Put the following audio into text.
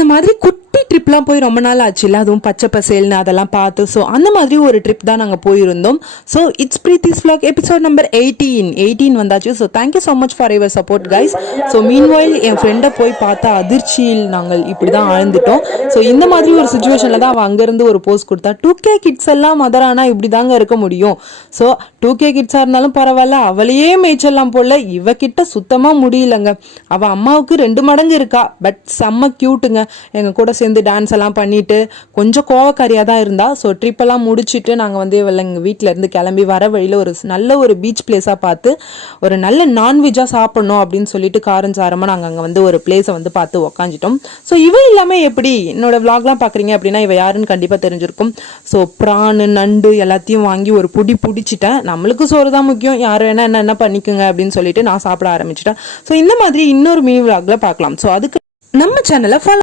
இந்த மாதிரி குட்டி ட்ரிப்லாம் போய் ரொம்ப நாள் ஆச்சு இல்லை, அதுவும் பச்சை பசேல்னு அதெல்லாம் பார்த்து. ஸோ அந்த மாதிரி ஒரு ட்ரிப் தான் நாங்கள் போயிருந்தோம். So it's Preethi's vlog episode number 18 வந்தாச்சு. So thank you so much for your support guys. So meanwhile என் ஃப்ரெண்டை போய் பார்த்த அதிர்ச்சியில் நாங்கள் இப்படி தான் ஆழ்ந்துட்டோம். ஸோ இந்த மாதிரி ஒரு சுச்சுவேஷனில் தான் அவள் அங்கேருந்து ஒரு போஸ்ட் கொடுத்தா, 2K கிட்ஸ் எல்லாம் மதரானா இப்படி தாங்க இருக்க முடியும். ஸோ 2K கிட்ஸாக இருந்தாலும் பரவாயில்ல, அவளையே மேய்ச்சல்லாம் போல, இவகிட்ட சுத்தமாக முடியலங்க. அவள் அம்மாவுக்கு 2 மடங்கு இருக்கா. பட் செம்ம க்யூட்டுங்க. எங்கள் கூட சேர்ந்து டான்ஸ் எல்லாம் பண்ணிட்டு கொஞ்சம் கோவக்காரியாக தான் இருந்தா. ஸோ ட்ரிப்பெல்லாம் முடிச்சுட்டு நாங்கள் வந்து எங்கள் வீட்டிலேருந்து கிளம்பி வர வழியில் ஒரு நல்ல ஒரு பீச் பிளேஸாக பார்த்து ஒரு நல்ல நான்வெஜ்ஜாக சாப்பிடணும் அப்படின்னு சொல்லிட்டு காரஞ்சாரமாக நாங்கள் அங்கே வந்து ஒரு பிளேஸை வந்து பார்த்து உக்காஞ்சிட்டோம். ஸோ இவ இல்லாமல் எப்படி என்னோட விளாக்லாம் பார்க்குறீங்க அப்படின்னா இவ யாருன்னு கண்டிப்பாக தெரிஞ்சிருக்கும். ஸோ ப்ரானு நண்டு எல்லாத்தையும் வாங்கி ஒரு பிடிச்சிட்டேன். நம்மளுக்கு சோறு தான் முக்கியம், யார் வேணா என்ன பண்ணிக்கோங்க அப்படின்னு சொல்லிட்டு நான் சாப்பிட ஆரம்பிச்சிட்டேன். ஸோ இந்த மாதிரி இன்னொரு மினி விளாக்ல பார்க்கலாம். ஸோ அதுக்கு நம்ம சேனலை ஃபாலோ